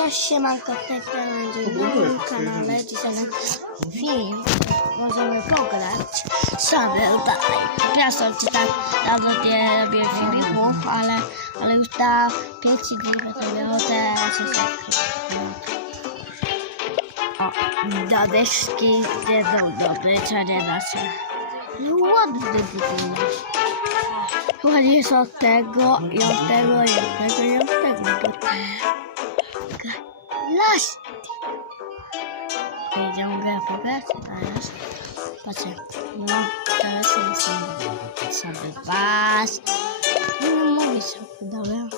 Ja siemanko, będzie na moim kanale. Dzisiaj na film możemy pograć sobie dalej. Przepraszam, czy tak dawno nie robię filmików, ale, ale już ta 5 dni będę miał te 6 O, do deski jedzą dobre, nasze. No ładny budynek. Chodzi jest od tego i od tego i od tego i od tego. Bo tak. Las! Jedziemy grę pokazać teraz. Patrzcie. No, teraz jest sobie was. Nie mówię sobie, dobra.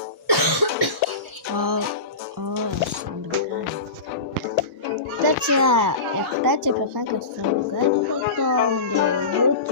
O, o, sobie Dajcie, jak dajcie piosenkę z sobie, to będzie jutro. Puszczę.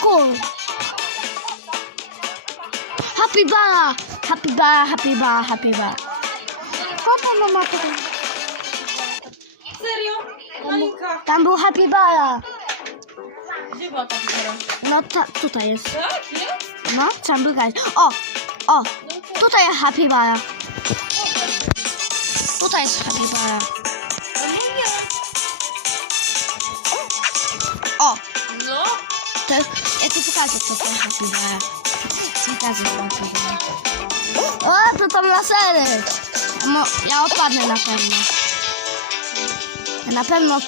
Cool. Happy Bala! Happy Bala, Happy Bala, Happy Bala. Papa, mama, to... Serio? Monika, Tam był Happy Bala. gdzie była ta? No ta, tutaj jest. Tak, jest? No, tam był guys. O, o, No tutaj jest Happy Bala. Tutaj jest Happy Bala. To ja ci pokażę, co Happy Bala. Ci pokażę, co Happy Bala. O, to tam lasery. Mo, ja odpadnę na pewno. Ja na pewno. No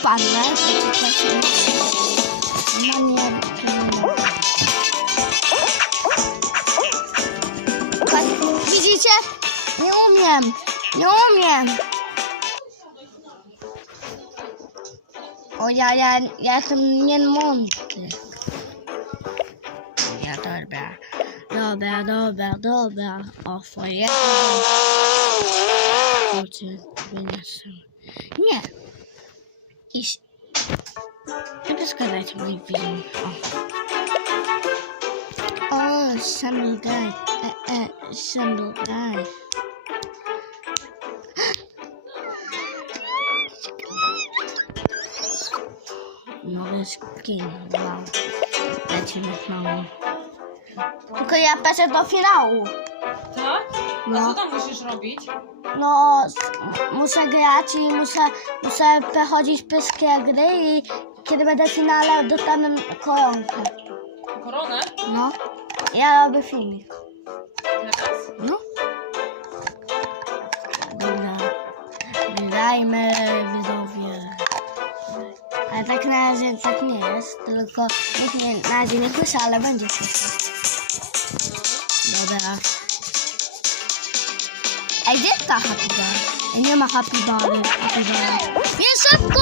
Tak, Widzicie? Nie umiem. Nie umiem. O, ja, ja, ja jestem niemądry. Norbert, Norbert, Norbert. Off for you. Go to Venus. Yeah. It's, I'm just gonna review. Oh, oh some guy. Uh, uh, some guy. Another skin. Wow. That's enough now. Tylko ja patrzę do finału. tak? A No. co tam musisz robić? No, s- muszę grać i muszę, muszę przechodzić wszystkie gry i kiedy będę w finale dostanę koronkę. Koronę? No, ja robię filmik. Teraz? No. Dobra. Grajmy, widzowie. Ale tak na razie tak nie jest, tylko nikt nie, na razie nie słyszę, ale będzie słyszał. Gdzie jest ta happy bar? Ej, nie ma happy bar, happy bar. Nie, szybko!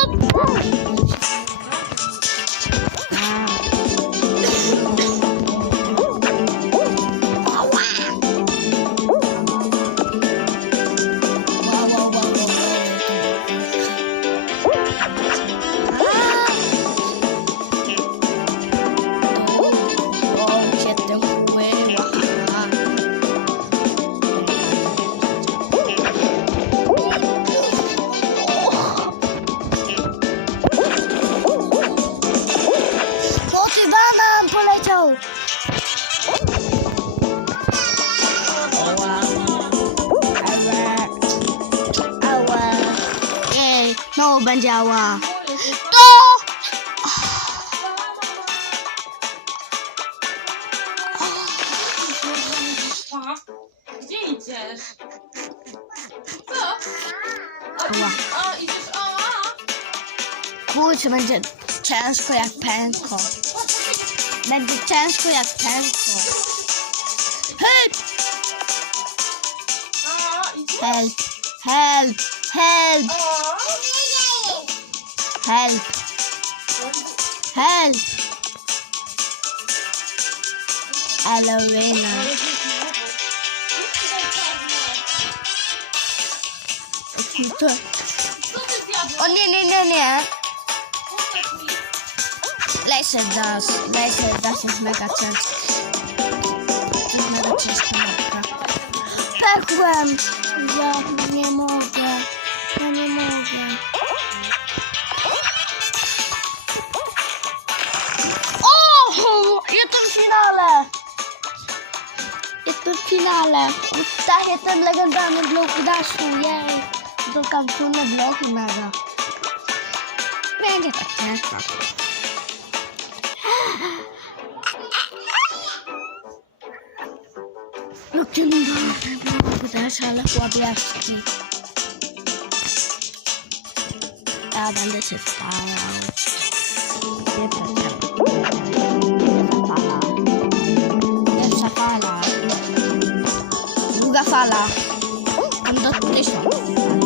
To będzie ała. To! Gdzie idziesz? Co? O, Ała. idziesz, o, o. Kurczę, będzie ciężko jak pęko. Będzie ciężko jak pęko. Help! O. Help! Help! Help! Help! Help! Zjadłeś? O nie, nie, nie, nie. Laser dash. Laser dash jest mega ciężki. To jest mega ciężka mapka. Pekłem! Ja nie mogę. Ja nie mogę. Finale. Tak, jestem legendarny blok daszu. Jej. To kapturne bloki mega. Będzie tak ciężko. Legendarny blok dasz, ale chłopiaczki. Ja będę się starał. Nie będę. sala-sala. Ang dot